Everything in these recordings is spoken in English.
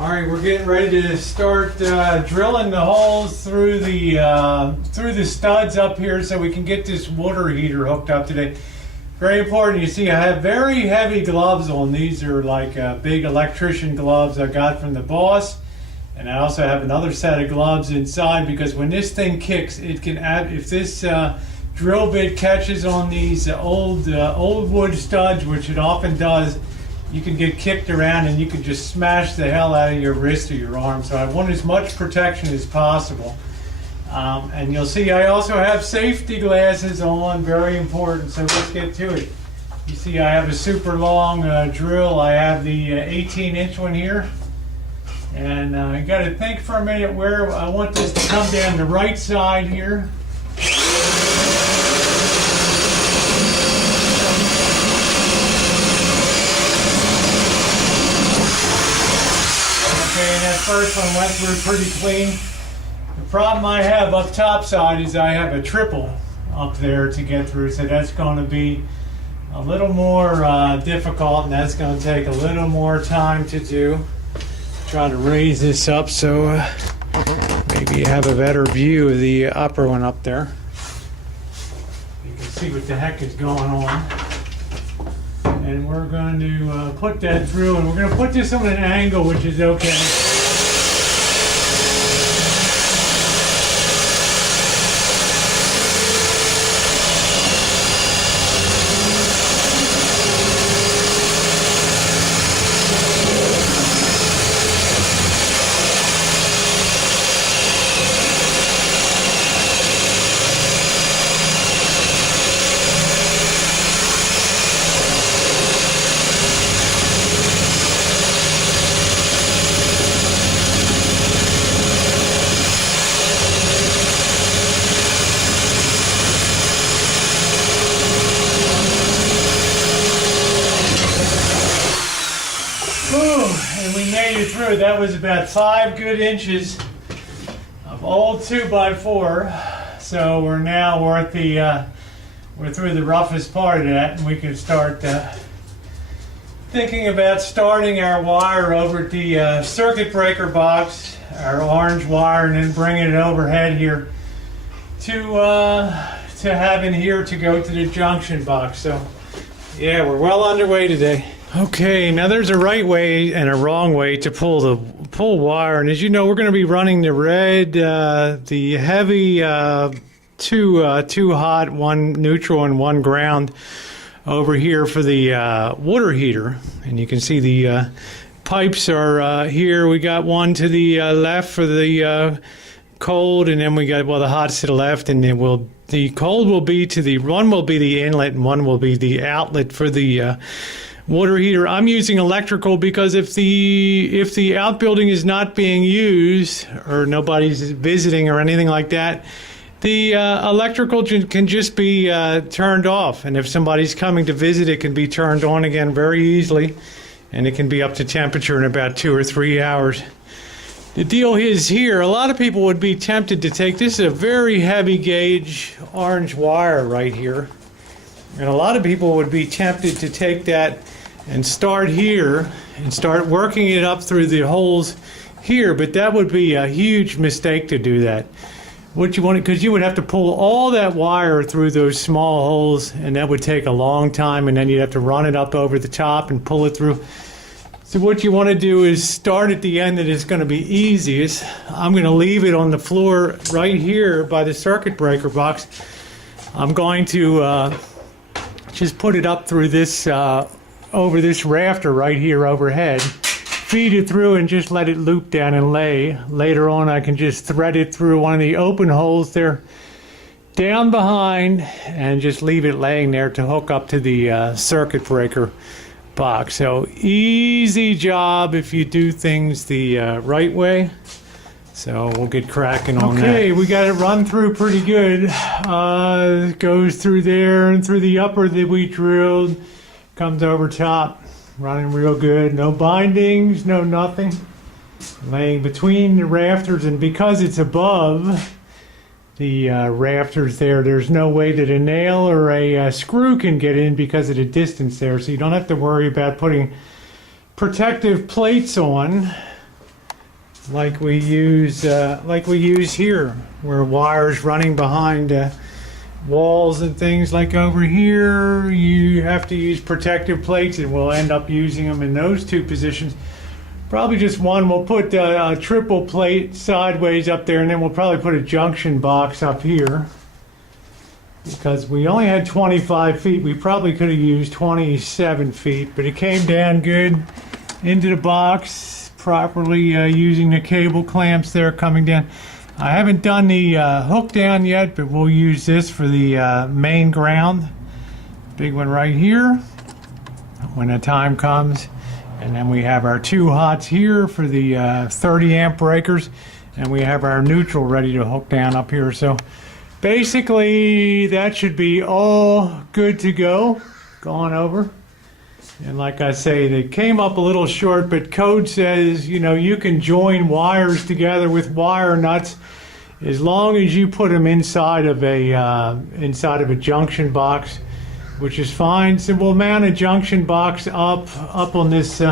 All right, we're getting ready to start drilling the holes through the studs up here so we can get this water heater hooked up today. Very important. You see, I have very heavy gloves on. These are like big electrician gloves I got from the boss, and I also have another set of gloves inside because when this thing kicks, it can add. If this drill bit catches on these old wood studs, which it often does, you can get kicked around and you can just smash the hell out of your wrist or your arm. So I want as much protection as possible. And you'll see I also have safety glasses on, very important. So let's get to it. You see I have a super long drill. I have the 18-inch one here. And you got to think for a minute where I want this to come down the right side here. And that first one went through pretty clean. The problem I have up top side is I have a triple up there to get through, so that's going to be a little more difficult, and that's going to take a little more time to do. Try to raise this up so maybe you have a better view of the upper one up there. You can see what the heck is going on. And we're going to put that through, and we're going to put this on an angle which is okay. And we made it through. That was about 5 good inches of old 2x4. So we're at the we're through the roughest part of that, and we can start thinking about starting our wire over at the circuit breaker box, our orange wire, and then bringing it overhead here to have in here to go to the junction box. So yeah, we're well underway today. Okay, now there's a right way and a wrong way to pull wire, and as you know, we're going to be running the red, the heavy, two hot, one neutral, and one ground over here for the water heater. And you can see the pipes are here. We got one to the left for the cold, and then we got the hot's to the left, and then the cold will be one will be the inlet, and one will be the outlet for the water heater. I'm using electrical because if the outbuilding is not being used or nobody's visiting or anything like that, the electrical can just be turned off, and if somebody's coming to visit, it can be turned on again very easily, and it can be up to temperature in about 2 or 3 hours. The deal is here, a lot of people would be tempted to take, this is a very heavy gauge orange wire right here, and a lot of people would be tempted to take that and start here and start working it up through the holes here, but that would be a huge mistake to do that. What you want, because you would have to pull all that wire through those small holes, and that would take a long time, and then you'd have to run it up over the top and pull it through. So what you want to do is start at the end that is going to be easiest. I'm going to leave it on the floor right here by the circuit breaker box. I'm going to just put it up through this over this rafter right here overhead, feed it through, and just let it loop down and lay. Later on I can just thread it through one of the open holes there down behind and just leave it laying there to hook up to the circuit breaker box. So easy job if you do things the right way. So we'll get cracking on that. Okay, we got it run through pretty good. It goes through there and through the upper that we drilled. Comes over top, running real good. No bindings, no nothing. Laying between the rafters, and because it's above the rafters there's no way that a nail or a screw can get in because of the distance there. So you don't have to worry about putting protective plates on. like we use here, where wires running behind walls and things. Like over here, you have to use protective plates, and we'll end up using them in those two positions. Probably just one. We'll put a triple plate sideways up there, and then we'll probably put a junction box up here. Because we only had 25 feet, we probably could have used 27 feet, but it came down good into the box properly, using the cable clamps there coming down. I haven't done the hook down yet, but we'll use this for the main ground. Big one right here when the time comes. And then we have our 2 hots here for the 30 amp breakers, and we have our neutral ready to hook down up here. So basically, that should be all good to go, gone over. And like I say, they came up a little short, but code says, you know, you can join wires together with wire nuts as long as you put them inside of a junction box, which is fine. So we'll mount a junction box up on this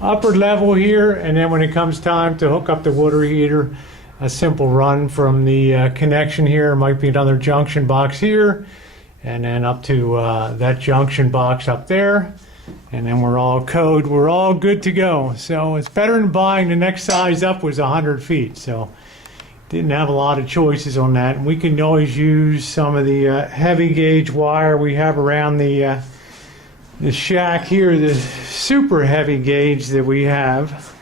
upper level here, and then when it comes time to hook up the water heater, a simple run from the connection here. Might be another junction box here, and then up to that junction box up there, and then we're all good to go. So it's better than buying. The next size up was 100 feet, so didn't have a lot of choices on that. And we can always use some of the heavy gauge wire we have around the shack here, the super heavy gauge that we have,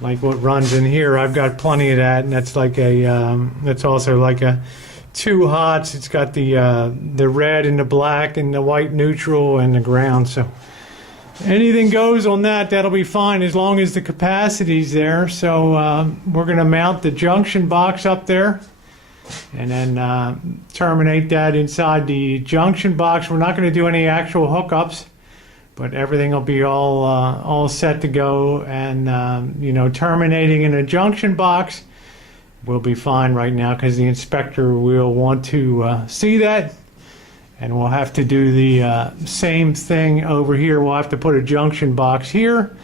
like what runs in here. I've got plenty of that, and that's like that's also like a 2 hots. It's got the red and the black and the white neutral and the ground. So anything goes on that. That'll be fine as long as the capacity's there. So we're going to mount the junction box up there, and then terminate that inside the junction box. We're not going to do any actual hookups, but everything will be all set to go. And you know, terminating in a junction box will be fine right now, because the inspector will want to see that, and we'll have to do the same thing over here. We'll have to put a junction box here.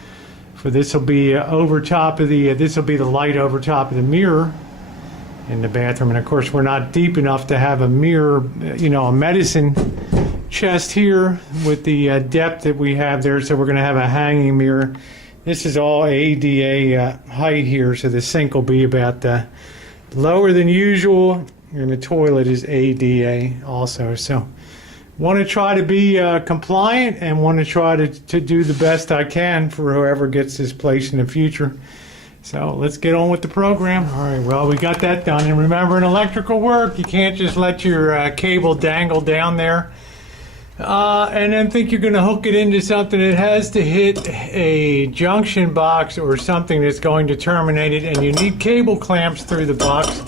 For this will be over top of the this will be the light over top of the mirror in the bathroom. And of course, we're not deep enough to have a mirror, you know, a medicine chest here with the depth that we have there. So we're going to have a hanging mirror. This is all ADA height here, so the sink will be about lower than usual, and the toilet is ADA also. So want to try to be compliant, and want to try to do the best I can for whoever gets this place in the future. So let's get on with the program. All right, well, we got that done. And remember, in electrical work, you can't just let your cable dangle down there and then think you're going to hook it into something. It has to hit a junction box or something that's going to terminate it, and you need cable clamps through the box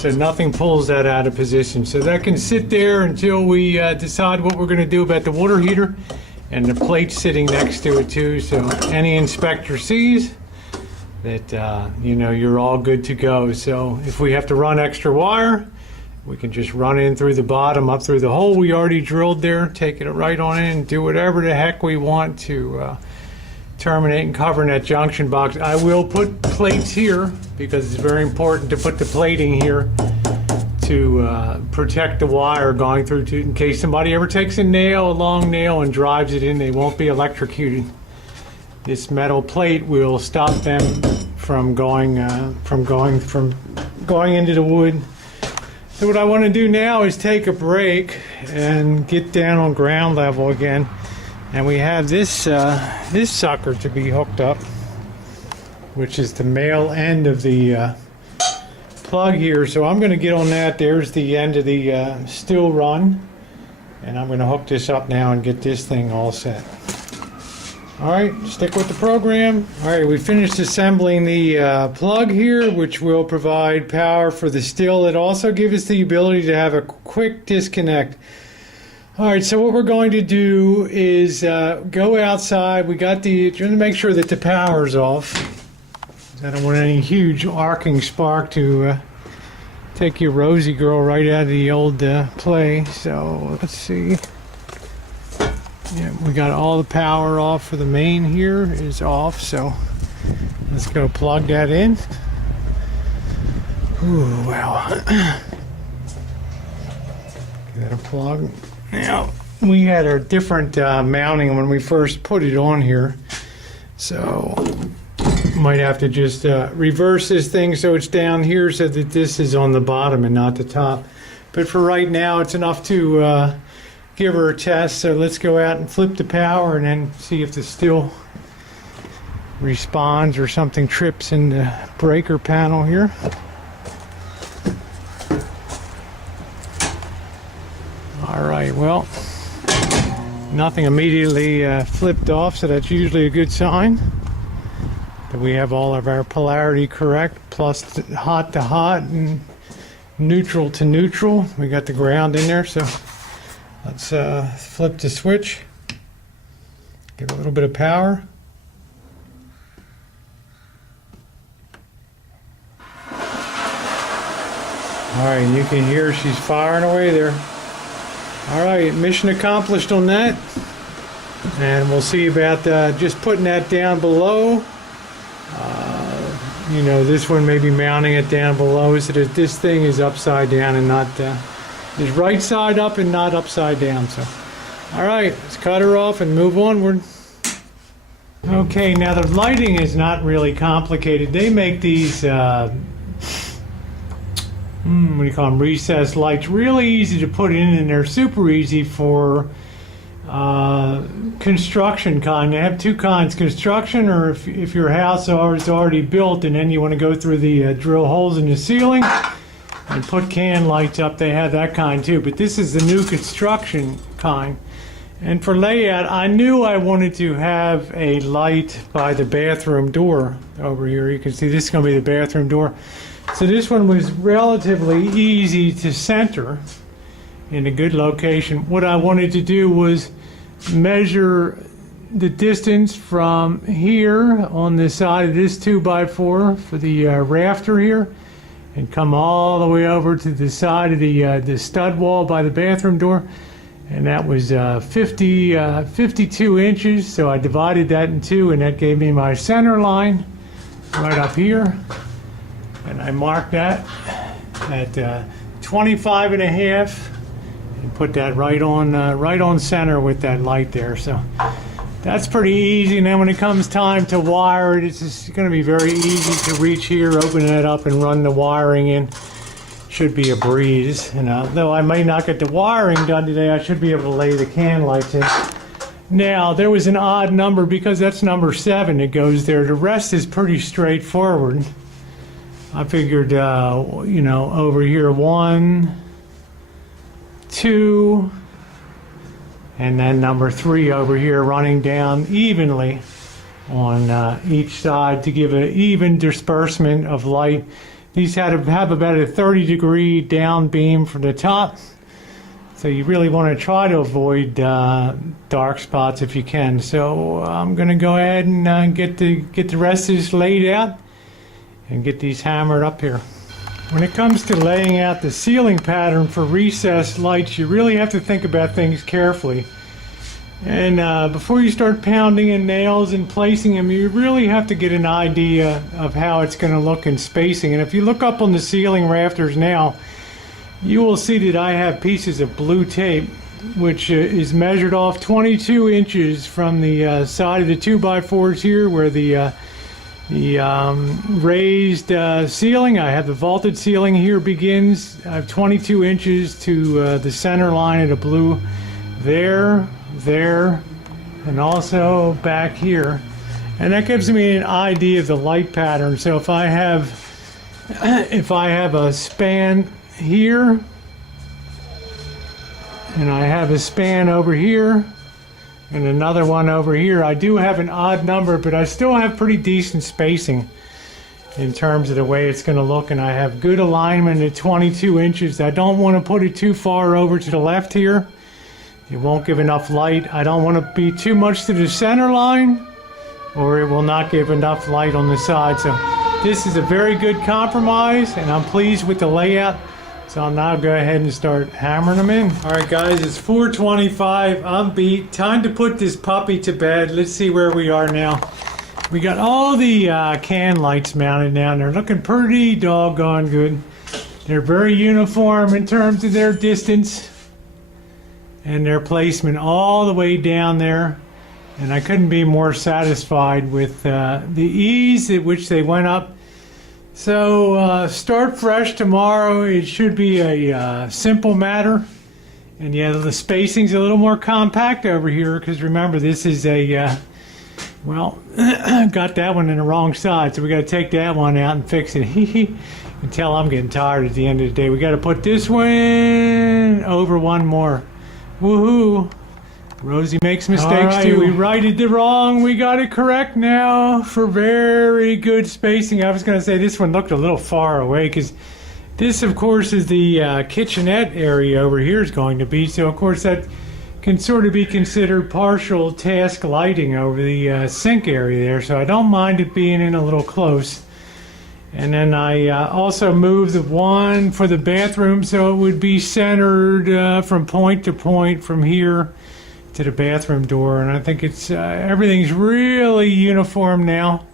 so nothing pulls that out of position. So that can sit there until we decide what we're going to do about the water heater, and the plate sitting next to it too, so any inspector sees that you know, you're all good to go. So if we have to run extra wire, we can just run in through the bottom, up through the hole we already drilled there, take it right on in, do whatever the heck we want to terminate and cover in that junction box. I will put plates here because it's very important to put the plating here to protect the wire going through to, in case somebody ever takes a long nail, and drives it in, they won't be electrocuted. This metal plate will stop them from going into the wood. So what I want to do now is take a break and get down on ground level again. And we have this this sucker to be hooked up, which is the male end of the plug here. So I'm going to get on that. There's the end of the still run. And I'm going to hook this up now and get this thing all set. Alright, stick with the program. Alright, we finished assembling the plug here, which will provide power for the still. It also gives us the ability to have a quick disconnect. Alright, so what we're going to do is go outside. We got trying to make sure that the power's off. I don't want any huge arcing spark to take your Rosie girl right out of the old play. So let's see. Yeah, we got all the power off for the main here is off, so Let's go plug that in. Ooh, wow. Get that a plug. Now, we had a different mounting when we first put it on here. So, might have to just reverse this thing so it's down here so that this is on the bottom and not the top. But for right now, it's enough to give her a test. So let's go out and flip the power and then see if this still responds or something trips in the breaker panel here. All right, well, nothing immediately flipped off, so that's usually a good sign that we have all of our polarity correct, plus hot to hot and neutral to neutral. We got the ground in there, so let's flip the switch, give it a little bit of power. All right, you can hear she's firing away there. All right, mission accomplished on that. And we'll see about just putting that down below. You know, this one may be mounting it down below so that this thing is upside down and not, is right side up and not upside down. So, all right, let's cut her off and move onward. Okay, now the lighting is not really complicated. They make these, what do you call them, recessed lights, really easy to put in, and they're super easy for construction kind. They have two kinds, construction, or if your house is already built and then you want to go through the drill holes in the ceiling and put can lights up, they have that kind too. But this is the new construction kind. And for layout, I knew I wanted to have a light by the bathroom door over here. You can see this is going to be the bathroom door. So this one was relatively easy to center in a good location. What I wanted to do was measure the distance from here on the side of this 2x4 for the rafter here, and come all the way over to the side of the stud wall by the bathroom door, and that was 52 inches. So I divided that in two, and that gave me my center line right up here, and I marked that at 25 and a half. And put that right on center with that light there. So that's pretty easy. And then when it comes time to wire it, it's just going to be very easy to reach here, open it up, and run the wiring in. Should be a breeze. And though I may not get the wiring done today, I should be able to lay the can lights in. Now there was an odd number because that's number 7 that goes there. The rest is pretty straightforward. I figured, you know, over here 1, 2, and then number 3 over here running down evenly on each side to give an even disbursement of light. These had to have about a 30-degree down beam from the top, so you really want to try to avoid dark spots if you can. So I'm going to go ahead and get the rest of this laid out and get these hammered up here. When it comes to laying out the ceiling pattern for recessed lights, you really have to think about things carefully. And before you start pounding in nails and placing them, you really have to get an idea of how it's going to look in spacing. And if you look up on the ceiling rafters now, you will see that I have pieces of blue tape, which is measured off 22 inches from the side of the 2x4s here, where the raised ceiling, I have the vaulted ceiling here begins. I have 22 inches to the center line of the blue there, and also back here. And that gives me an idea of the light pattern. So if I have a span here, and I have a span over here, and another one over here, I do have an odd number, but I still have pretty decent spacing in terms of the way it's going to look, and I have good alignment at 22 inches. I don't want to put it too far over to the left here. It won't give enough light. I don't want to be too much to the center line, or it will not give enough light on the side. So this is a very good compromise, and I'm pleased with the layout. So I'll now go ahead and start hammering them in. All right, guys, it's 4:25. I'm beat. Time to put this puppy to bed. Let's see where we are now. We got all the can lights mounted now, and they're looking pretty doggone good. They're very uniform in terms of their distance and their placement all the way down there. And I couldn't be more satisfied with the ease at which they went up. So start fresh tomorrow. It should be a simple matter. And yeah, the spacing's a little more compact over here because remember, this is a, well, got that one in the wrong side. So we got to take that one out and fix it. Until I'm getting tired at the end of the day. We got to put this one over one more. Woohoo! Rosie makes mistakes too. We righted the wrong. We got it correct now for very good spacing. I was going to say this one looked a little far away because this, of course, is the kitchenette area over here is going to be. So, of course, that can sort of be considered partial task lighting over the sink area there. So I don't mind it being in a little close. And then I also moved the one for the bathroom so it would be centered from point to point from here to the bathroom door. And I think it's everything's really uniform now,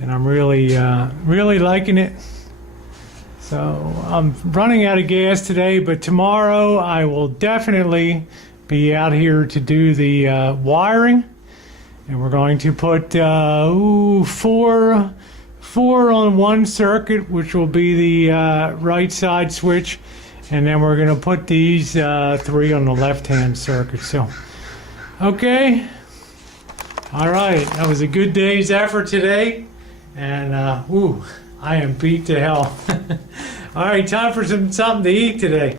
and I'm really really liking it. So I'm running out of gas today, but tomorrow I will definitely be out here to do the wiring, and we're going to put four on one circuit, which will be the right side switch, and then we're going to put these 3 on the left hand circuit. So okay, all right, that was a good day's effort today, and I am beat to hell. All right, time for something to eat today.